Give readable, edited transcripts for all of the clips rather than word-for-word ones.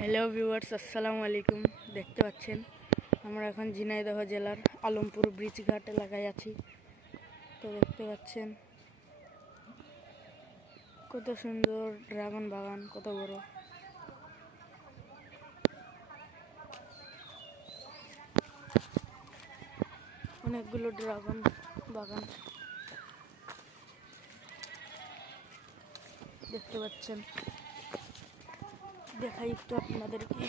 Hello viewers, আসসালামু আলাইকুম। দেখতে পাচ্ছেন আমরা এখন ঝিনাইদহ জেলার আলমপুর ব্রিজঘাট এলাকায় আছি। তো দেখতে পাচ্ছেন কত সুন্দর ড্রাগন বাগান, কত বড়। অনেকগুলো ড্রাগন বাগান দেখতে পাচ্ছেন। দেখাই একটু আপনাদেরকে।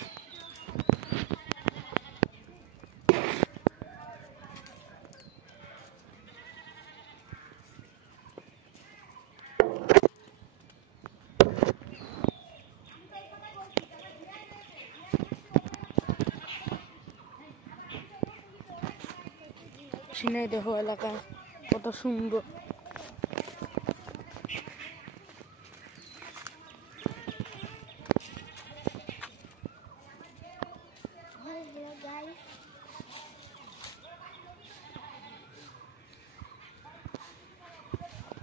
ঝিনাইদহ এলাকা কত সুন্দর।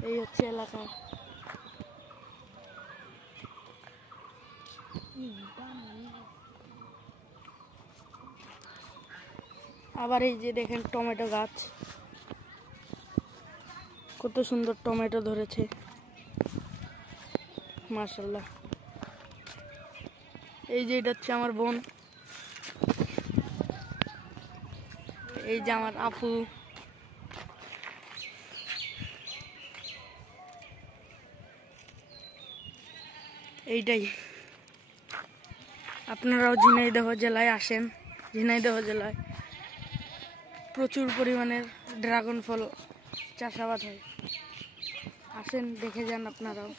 এই হচ্ছে এলাকা। আবার এই যে দেখেন টমেটো গাছ, কত সুন্দর টমেটো ধরেছে, মাশাআল্লাহ। এই যে এটা হচ্ছে আমার বোন, এই যে আমার আপু, এইটাই। আপনারাও ঝিনাইদহ জেলায় আসেন। ঝিনাইদহ জেলায় প্রচুর পরিমাণের ড্রাগন ফল চাষাবাদ হয়। আসেন, দেখে যান আপনারাও।